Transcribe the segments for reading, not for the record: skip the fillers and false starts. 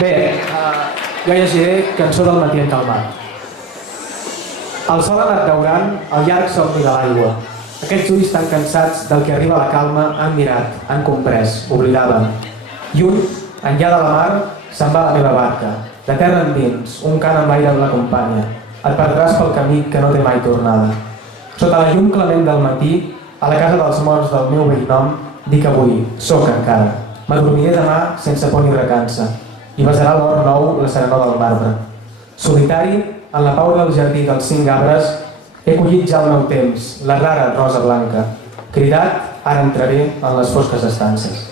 Bé, jo llegiré Cançó del matí encalmat. El sol ha anat daurant el llarg somni de l'aigua. Aquests ulls tan cansats del que arriba a la calma han mirat, han comprès, oblidaven. Lluny, enllà de la mar, se'n va la meva barca. De terra endins, un cant amb l'aire l'acompanya. Et perdràs pel camí que no té mai tornada. Sota la llum clement del matí, a la casa dels morts del meu vell nom, dic avui, soc encara. M'adormiré demà sense por ni recança. I besarà l'or nou la serenor del marbre. Solitari, en la pau del jardí dels 5 arbres, he collit ja el meu temps, la rara rosa blanca. Cridat, ara entraré en les fosques estances.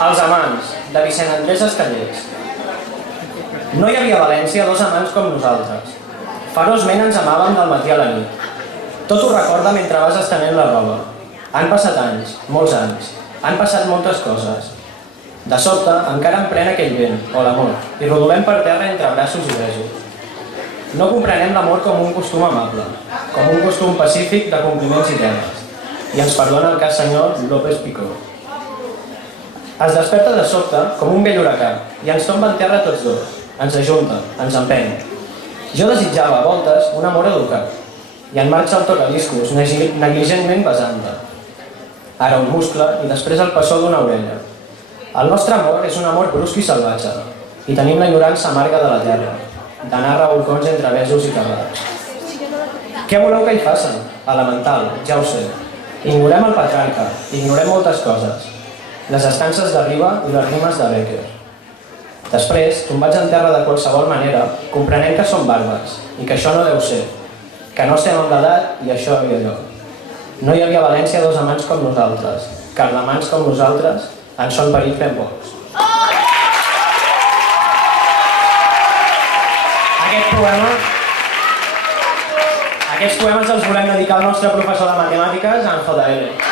Els amants, de Vicent Andrés Escallers. No hi havia a València dos amants com nosaltres. Ferozment ens amàvem del matí a la nit. Tot ho recorda mentre vas estenent la roba. Han passat anys, molts anys. Han passat moltes coses. De sobte, encara em pren aquell vent, o l'amor, i rodolem per terra entre braços i besos. No comprenem l'amor com un costum amable, com un costum pacífic de compliments i temes. I ens perdona el cas senyor López Picó. Es desperta de sobte com un vell huracà i ens tomba en terra tots dos. Ens ajunta, ens empeny. Jo desitjava a voltes un amor educat i en marxa el tocadiscos, negligentment besant-te. Ara un muscle i després el passó d'una orella. El nostre amor és un amor brusc i salvatge i tenim la ignorància amarga de la terra, d'anar revolcons entre besos i carrades. Què voleu que hi faci? Elemental, ja ho sé. Ignorem el patriarca, ignorem moltes coses. Les estances de Riba i les rimes de Becker. Després, tombats en terra de qualsevol manera, comprenem que som bàrbars i que això no deu ser, que no estem amb l'edat i això havia lloc. No hi havia a València dos amants com nosaltres, que els amants com nosaltres en són perit ben pocs. Aquests poemes els volem dedicar al nostre professor de matemàtiques, en JL.